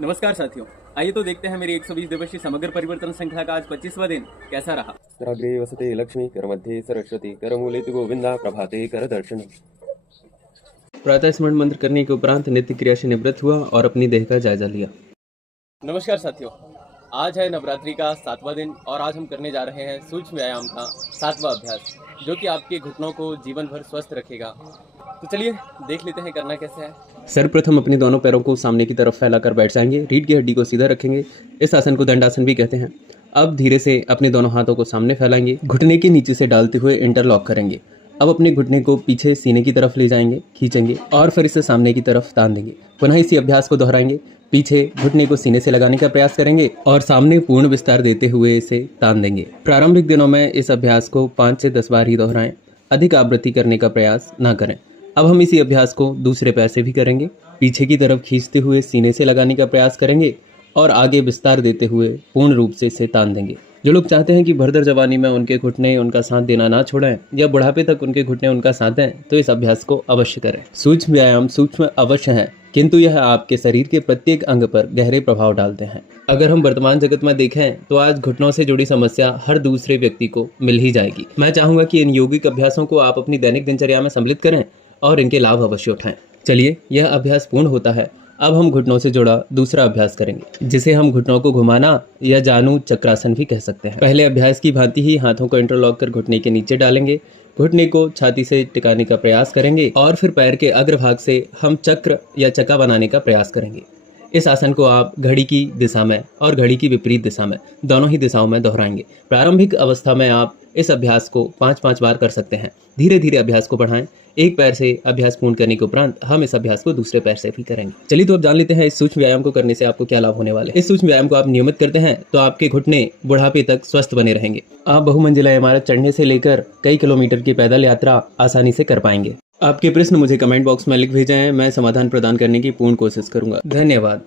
नमस्कार साथियों, आइए तो देखते हैं मेरी 120 दिवसीय समग्र परिवर्तन श्रृंखला का आज 25वां दिन कैसा रहा। कराग्रे वसते लक्ष्मी करमध्ये सरस्वती करमूलेति गोविंदा प्रभाते कर दर्शन। प्रातः स्मरण मंत्र करने के उपरांत नित्य क्रिया से निवृत्त हुआ और अपनी देह का जायजा लिया। नमस्कार साथियों, आज है नवरात्रि का 7वां दिन और आज हम करने जा रहे हैं सूक्ष्म व्यायाम का 7वां अभ्यास, जो कि आपके घुटनों को जीवन भर स्वस्थ रखेगा। तो चलिए देख लेते हैं करना कैसे है। सर्वप्रथम अपने दोनों पैरों को सामने की तरफ फैलाकर बैठ जाएंगे। रीढ़ की हड्डी को सीधा रखेंगे। इस आसन को दंडासन भी कहते हैं। अब धीरे से अपने दोनों हाथों को सामने फैलाएंगे, घुटने के नीचे से डालते हुए इंटरलॉक करेंगे। अब अपने घुटने को पीछे सीने की तरफ ले जाएंगे, खींचेंगे और फिर इसे सामने की तरफ तान देंगे। पुनः इसी अभ्यास को दोहराएंगे। पीछे घुटने को सीने से लगाने का प्रयास करेंगे और सामने पूर्ण विस्तार देते हुए इसे तान देंगे। प्रारंभिक दिनों में इस अभ्यास को 5 से 10 बार ही दोहराएं। अधिक आवृत्ति करने का प्रयास ना करें। अब हम इसी अभ्यास को दूसरे पैर से भी करेंगे। पीछे की तरफ खींचते हुए सीने से लगाने का प्रयास करेंगे और आगे विस्तार देते हुए पूर्ण रूप से इसे तान देंगे। जो लोग चाहते हैं कि भरदर जवानी में उनके घुटने उनका साथ देना ना छोड़ें या बुढ़ापे तक उनके घुटने उनका साथ दें, तो इस अभ्यास को अवश्य करें। सूक्ष्म व्यायाम सूक्ष्म अवश्य है, किंतु यह आपके शरीर के प्रत्येक अंग पर गहरे प्रभाव डालते हैं। अगर हम वर्तमान जगत में देखें तो आज घुटनों से जुड़ी समस्या हर दूसरे व्यक्ति को मिल ही जाएगी। मैं चाहूंगा कि इन यौगिक अभ्यासों को आप अपनी दैनिक दिनचर्या में सम्मिलित करें और इनके लाभ अवश्य उठाएं। चलिए, यह अभ्यास पूर्ण होता है। अब हम घुटनों से जुड़ा दूसरा अभ्यास करेंगे, जिसे हम घुटनों को घुमाना या जानु चक्रासन भी कह सकते हैं। पहले अभ्यास की भांति ही हाथों को इंटरलॉक कर घुटने के नीचे डालेंगे। घुटने को छाती से टिकाने का प्रयास करेंगे और फिर पैर के अग्रभाग से हम चक्र या चक्का बनाने का प्रयास करेंगे। इस आसन को आप घड़ी की दिशा में और घड़ी की विपरीत दिशा में, दोनों ही दिशाओं में दोहराएंगे। प्रारंभिक अवस्था में आप इस अभ्यास को 5-5 बार कर सकते हैं। धीरे धीरे अभ्यास को बढ़ाएं। एक पैर से अभ्यास पूर्ण करने के उपरांत हम इस अभ्यास को दूसरे पैर से भी करेंगे। चलिए तो अब जान लेते हैं इस सूक्ष्म व्यायाम को करने से आपको क्या लाभ होने वाले। इस सूक्ष्म व्यायाम को आप नियमित करते हैं तो आपके घुटने बुढ़ापे तक स्वस्थ बने रहेंगे। आप बहुमंजिला इमारत चढ़ने से लेकर कई किलोमीटर की पैदल यात्रा आसानी से कर पाएंगे। आपके प्रश्न मुझे कमेंट बॉक्स में लिख भेजें, मैं समाधान प्रदान करने की पूर्ण कोशिश करूंगा। धन्यवाद।